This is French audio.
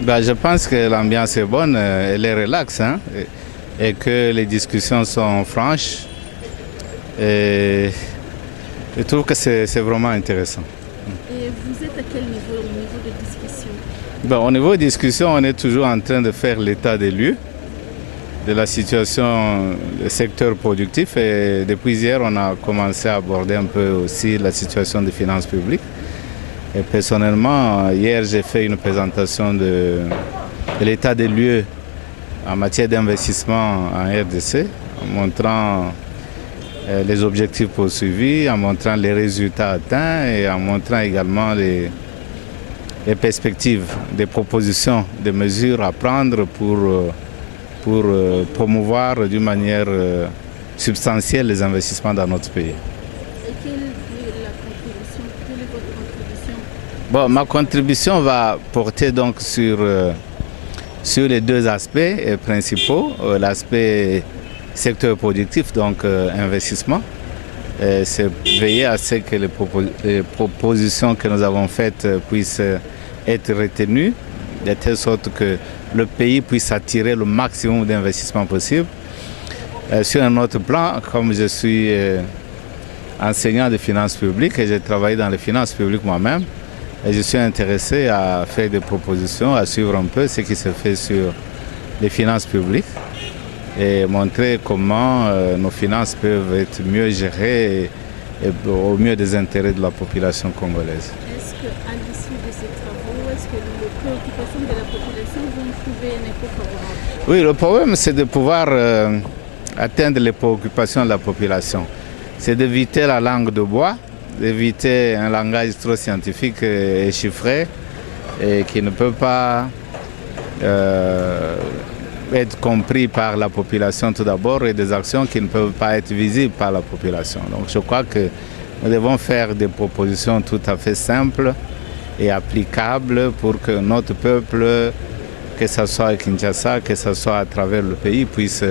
Ben, je pense que l'ambiance est bonne, elle est relaxe, hein, et que les discussions sont franches. Et je trouve que c'est vraiment intéressant. Et vous êtes à quel niveau au niveau de discussion? Ben, au niveau de discussion, on est toujours en train de faire l'état des lieux de la situation du secteur productif. Et depuis hier, on a commencé à aborder un peu aussi la situation des finances publiques. Et personnellement, hier, j'ai fait une présentation de l'état des lieux en matière d'investissement en RDC, en montrant les objectifs poursuivis, en montrant les résultats atteints et en montrant également les perspectives, des propositions, des mesures à prendre pour promouvoir d'une manière substantielle les investissements dans notre pays. Et quelle est la contribution? Quelle est votre contribution? Bon, ma contribution va porter donc sur les deux aspects principaux. L'aspect secteur productif, donc investissement. C'est veiller à ce que les propositions que nous avons faites puissent être retenues, de telle sorte que le pays puisse attirer le maximum d'investissements possible. Sur un autre plan, comme je suis enseignant de finances publiques et j'ai travaillé dans les finances publiques moi-même, et je suis intéressé à faire des propositions, à suivre un peu ce qui se fait sur les finances publiques et montrer comment nos finances peuvent être mieux gérées et au mieux des intérêts de la population congolaise. Est-ce qu'à l'issue de ces travaux, est-ce que les préoccupations de la population vont trouver un écho favorable? Oui, le problème c'est de pouvoir atteindre les préoccupations de la population. C'est d'éviter la langue de bois, d'éviter un langage trop scientifique et chiffré et qui ne peut pas être compris par la population tout d'abord et des actions qui ne peuvent pas être visibles par la population. Donc je crois que nous devons faire des propositions tout à fait simples et applicables pour que notre peuple, que ce soit à Kinshasa, que ce soit à travers le pays, puisse...